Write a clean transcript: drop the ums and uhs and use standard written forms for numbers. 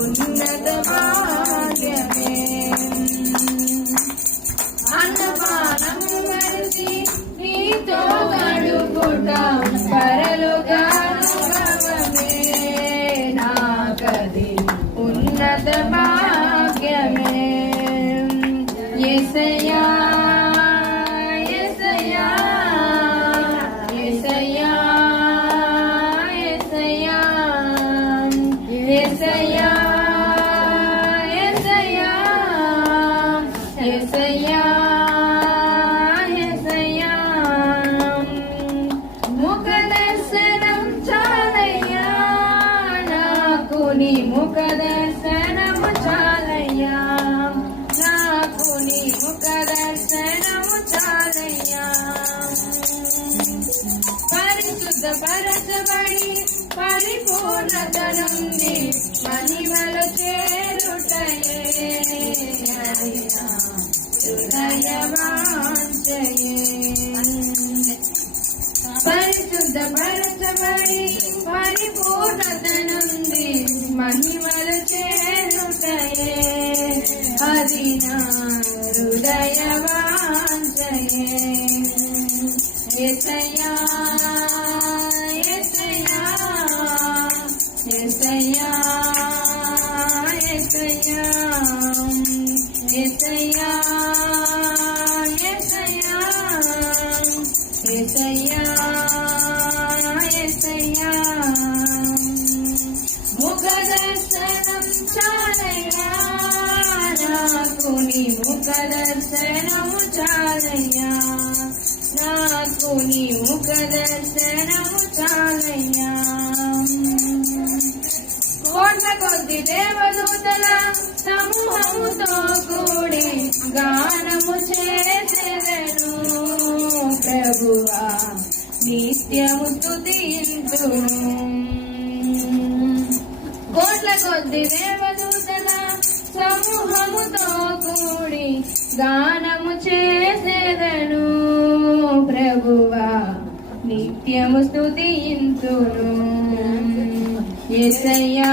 ఉన్నత భాగ్యమే. అన్నపానము మరిచి నీతో గడుపుట పరలోకానుభవమే. నాకది ఉన్నత భాగ్యమే. యేసయ్యా యేసయ్యా యేసయ్యా యేసయ్యా యేసయ్యా యేసయ్యా యేసయ్యా యేసయ్యా ముఖ దర్శనం చాలయ్యా నాకు నీ ముఖ దర్శనము చాలయ్యా నాకు నీ ముఖ దర్శనము చాలయ్యా. పరిశుద్ధ పరచబడి పరిపూర్ణత నుండి మహిమలు చేరుటయే హృదయ వాంఛయే. పరిశుద్ధ పరచబడి పరిపూర్ణత నుండి మహిమలు చేరుటయే అది నా హృదయ వాంఛయే. యేసయ్యా యేసయ్యా యేసయ్యా యేసయ్యా యేసయ్యా యేసయ్యా యేసయ్యా యేసయ్యా ముఖ దర్శనం చాలయ్యా నాకు నీ ముఖ దర్శనము చాలయ్యా నాకు నీ ముఖ దర్శనము చాలయ్యా. కోట్ల కొద్ది దేవదూతల సమూహముతో కూడి గానము చేసెదను ప్రభువా నిత్యము స్తుతింతును. కోట్ల కొద్ది దేవదూతల సమూహముతో కూడి గానము చేసెదను ప్రభువా నిత్యము స్తుతింతును. యేసయ్యా